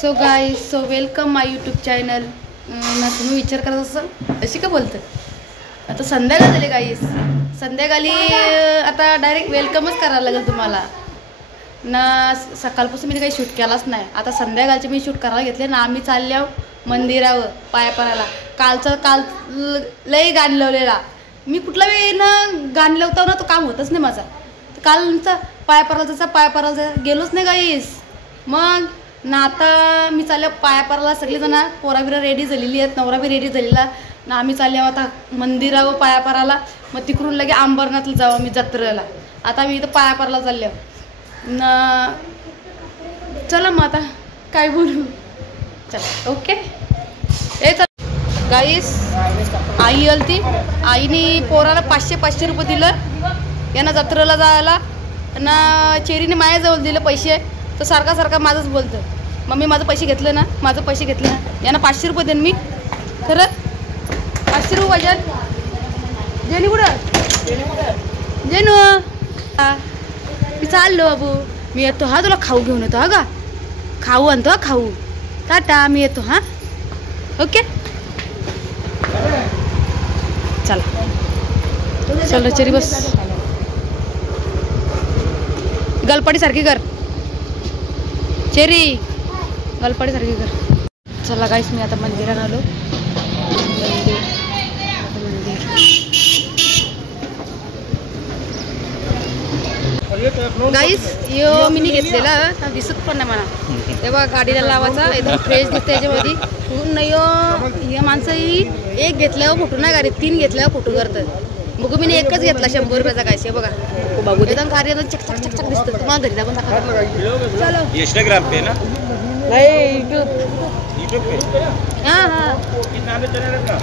So guys so welcome माय YouTube channel. ना तुम्ही विचार करत असं अशी का बोलतं. आता संध्याकाळ झाली गाईज. संध्याकाळी आता डायरेक्ट वेलकमच करायला लागेल तुम्हाला ना. सकाळपासून मी काही शूट केलाच नाही. आता संध्याकाळचे मी शूट करायला घेतले ना. आम्ही चालल्या मंदिरावर पाया पडायला. काल लई गाण लावलेला मी. कुठला वेळी ना गाण लावता ना तो काम होतच नाही माझा. कालचा पाया पडायचा गेलोच नाही गाईस. मग ना आता मी चालल्या पाया पडायला. सगळेजण पोराबिरा रेडी झालेली आहेत. नवरा बी रेडी झालेला ना. आम्ही चालल्या आता मंदिरावर पाया पडायला. मग तिकडून लगे अंबरनाथला जावं मी जत्रेला. आता मी इथं पाया पडायला चालल्या ना. चला मग आता काय बोलू. चला ओके. ए चल गाईस. आई आलती. आईने पोराला 500 रुपये दिलं यांना जत्रेला जायला ना. चेरीने माझ्याजवळ दिले पैसे. तर सारखा माझंच बोलतं. मग मी माझं पैसे घेतलं ना. यांना 500 रुपये देईन मी. खरं 500 रुपये पाहिजे. जेनी कुठं जेनू. मी चाललो बाबू. मी येतो हा. तुला खाऊ घेऊन येतो हा का. खाऊ आणतो हा. खाऊ. टाटा. मी येतो हा. ओके चला. चल चेरी बस. गलपाटी सारखी कर चेरी. गलपाटी सारखी कर. चला गाईस मी आता मंदिरात आलो. गाईस यो मी घेतलेला दिसत पण नाही मला. तेव्हा गाडीला लावायचा एकदम फ्रेश दिसते याच्यामध्ये. नाही हे माणसं एक घेतल्यावर फोटो नाही गाडी. 3 घेतल्यावर फोटो करतात. बघू मी एकच घेतला 100 रुपयाचा. काय हे बघा बघू एकदम कार्य चक दिसतं. तुम्हाला घरी दाखवून दाखवा. चलो इंस्टाग्राम पे ना. नाही यूट्यूब पे. हां कितना चैनल का.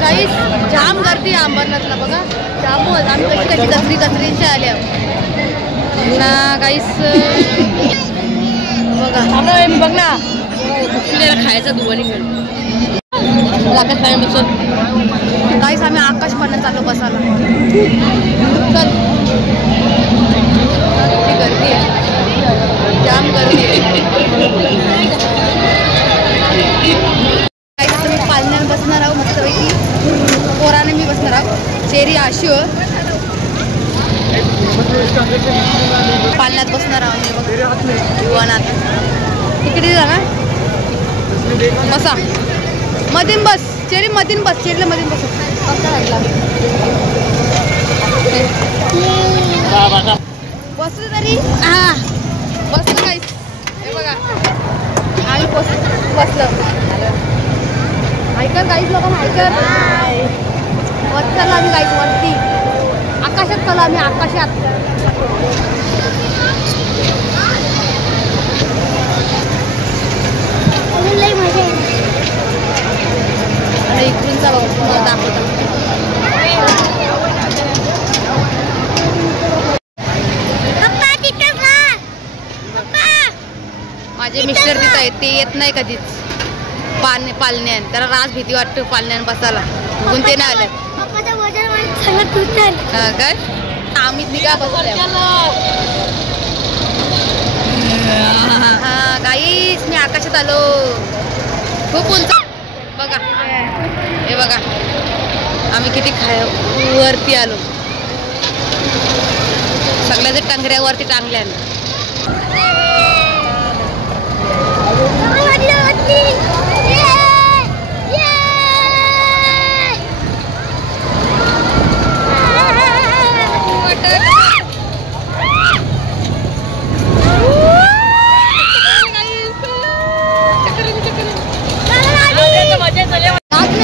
काहीच जाम गर्दी अंबरनाथला बघा. जाम. आम्ही कशी गजरींच्या आल्या ना काहीच बघा. बघ ना खायचा धुवानी लागत नाही. काहीच आम्ही आकाश पाण्यात चाललो बसायला. चल गर्दी आहे. जाम गर्दी आहे. काहीच मी पालण्यात बसणार आहोत मस्तपैकी. पोराने मी बसणार आहोत. चेरी आशी पालण्यात बसणार आहोत. विमानात तिकडे जा ना. बसा मधीन बस चेरी. मधीन बस. चेरीला मधीन बस. बसलं तरी हा बसलं काहीच. हे बघा आम्ही बसलं. ऐकत काहीच लोकांना ऐकत वरती चाललो आम्ही. काहीच वरती आकाशात चाललो आम्ही. आकाशात आणि इकडूनचा दाखवता. माझे मिस्टर तिथं आहेत. ते येत नाही कधीच पालण्यान. त्याला रास भीती वाटतो पालण्यान बसायला. बघून ते नाही आलं. काय आम्ही निघा बसल्या. हा गाईस मी आकाशात आलो. खूप उंच बघा. हे बघा आम्ही किती वरती आलो. सगळ्याच्या टंगऱ्यावरती टांगल्या.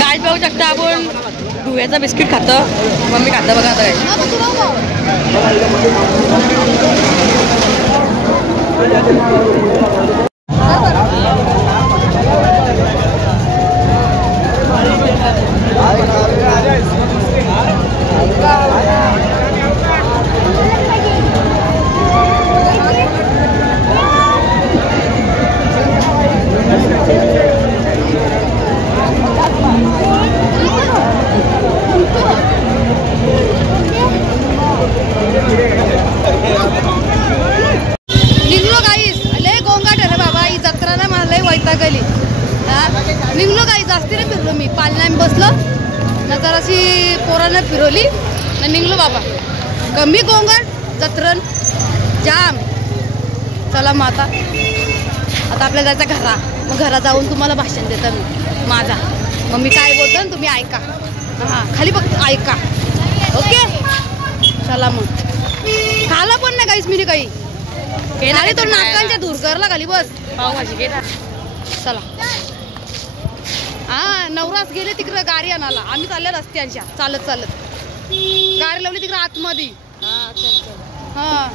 काय पाहू शकता आपण. धुव्याचा बिस्किट खातं. मम्मी खातं बघा आता काय. जराशी पोरानं फिरवली आणि निघलो बाबा. कमी गोंगट जत्रण जाम. चला मग आता आपल्या जायचं घरा. मग घरात जाऊन तुम्हाला भाषण देतं मी माझा. मग मी काय बोलतो ना तुम्ही ऐका. हां खाली फक्त ऐका. ओके चला मग. खाला पण नाही काहीच मी काही आणि तो नाकांच्या धुरकरला खाली बस पावभाजी घे ना. चला हा नवरास गेले तिकडं गाडी आणायला. आम्ही चालले रस्त्यांच्या चालत गाडी लावली तिकडं आतमध्ये. हा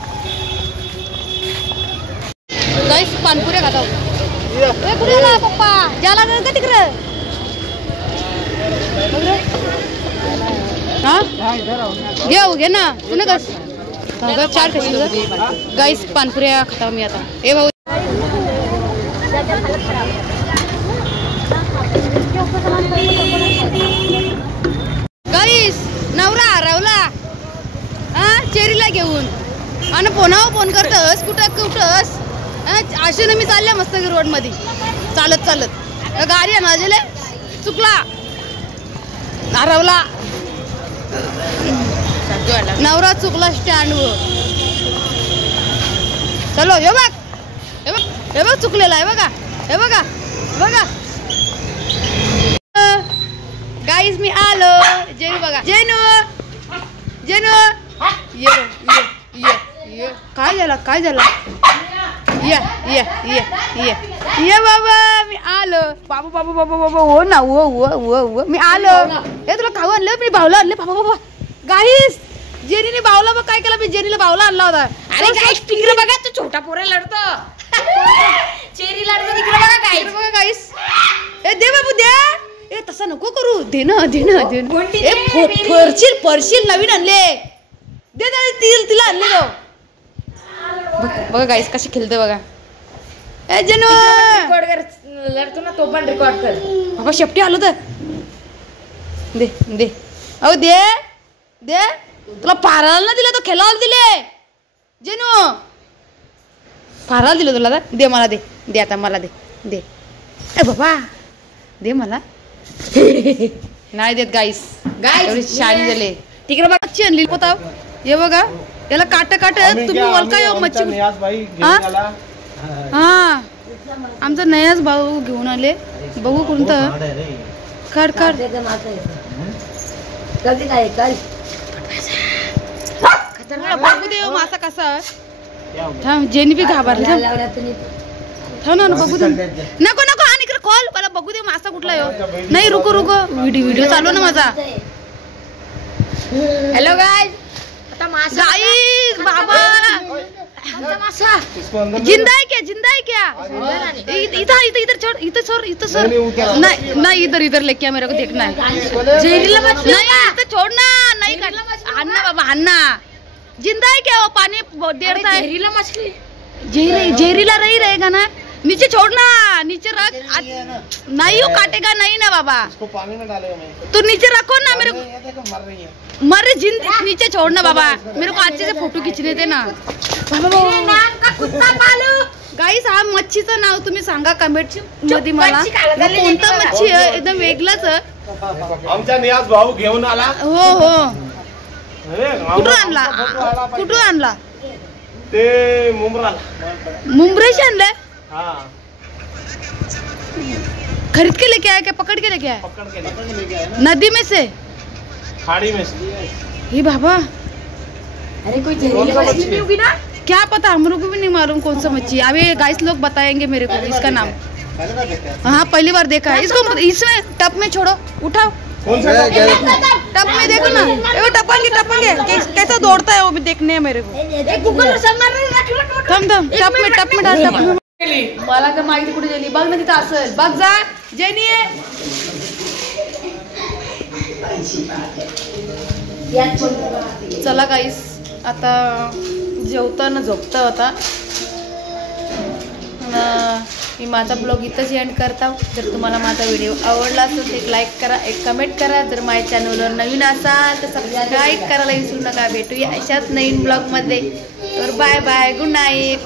गाईस पानपुऱ्या खाता कुठे ना पप्पा ज्याला का तिकडं. हा घे ना तू ना कस 4 कशी गाईस पानपुऱ्या खाता मी आता. ए भाऊ गाईस नवरा हरवला चेरीला घेऊन आणि फोन करतस कुठंस. असे ना मी चालल्या मस्त रोड मध्ये चालत गाडी माझ्याले चुकला हरवला. नवरा चुकला स्टँड वर. चलो हे बघ चुकलेला आहे बघा. गाईज मी आलो. जेनू बघा जेनू ये काय झालं ये बाबा मी आलो. बाबा हो ना हो मी आलो. हे तुला खाऊ आणलं मी भावला आणले बाबा. गाईस जेनीने बावला बघ काय केलं. मी जेनीला बावला आणला होता. अरे गाईस तिकडे बघा तू छोटा पोरा लढतो. चेरी लढतो तिकडे बघा गाईस. ए दे बाबू दे. ए तसं नको करू. दे ना परशील नवीन आणले. दे तिला आणले तो. बघा गाईस कशी खेळते बघा. ए जनू रेकॉर्ड कर लढतो ना तो पण रेकॉर्ड कर. बाबा शेपटी आलो तर दे अहो दे तुला पाराला ना दिला तो खेळायला दिले. जनू पाराला दिलं तुला तर दे मला दे आता मला दे ए बाबा दे मला. नाही देत गाईस शाळी झाले. तिकडे बघा मच्छी आणली पोताव. हे बघा याला काट तुम्ही वलका येऊ मच्छी. हा आमचा नयाच भाऊ घेऊन आले. बघू कोणतं काढ बघू दे मासा कसा. थांब जेनी बी घाबरली. थांब ना बघू दे. नको आणि इकडे कॉल मला बघू दे मासा कुठला येऊ. नाही रुको व्हिडिओ चालू ना माझा. हॅलो गाईस आता मासा गाईस बाबा मासा जिंदा है क्या इधर छोड़ नहीं इधर लेके मेरे को देखना है. जेरीला मछली नहीं इधर छोड़ना नहीं अन्ना बाबा अन्ना. जिंदा है क्या वो पानी देरता है. जेरीला मछली जेरीला नहीं रहेगा ना. नीचे छोड़ना नीचे रख. नहीं वो काटेगा नहीं ना बाबा. इसको पानी में डालेगा मैं. तू नीचे रखो ना मेरे को. मर रही है. मर नीचे छोड़ना बाबा. मेरे को अच्छे से फोटो खींचने दे ना. गाईस हा मच्छीचं नाव तुम्ही सांगा कमेंट मध्ये मला. कोणता मच्छी आहे एकदम वेगळाच. आमचा नियाज भाऊ घेऊन आला. हो कुठून आणला ते मुंब्राला. मुंबई से आणलाय. हाँ खरीद के लेके आया क्या पकड़ के लेके आया. पकड़ के लेके आया नदी में से खाड़ी में से. ये बाबा अरे कोई जेरीला मछली भी होगी ना. क्या पता हम लोग को भी नहीं मालूम कौन सा मच्छी. अभी गाइस लोग बताएंगे मेरे को इसका नाम. हाँ पहली बार देखा है इसको. इसमें टप में छोड़ो उठाओ. टप में देखो ना. वो टपंगे कैसा दौड़ता है वो भी देखने है मेरे को. थम टप में डाल. मला का माहिती कुठे गेली बघ ना. तिथं असेल बघ जा जेनी. चला गाईस आता जेवताना झोपता होता. मी माझा ब्लॉग इथंच एंड करता. जर तुम्हाला माझा व्हिडिओ आवडला असेल तर एक लाईक करा, एक कमेंट करा. जर माझ्या चॅनलवर नवीन असाल तर सबस्क्राईब करायला विसरू नका. भेटूया अशाच नवीन ब्लॉगमध्ये. तर बाय गुड नाईट.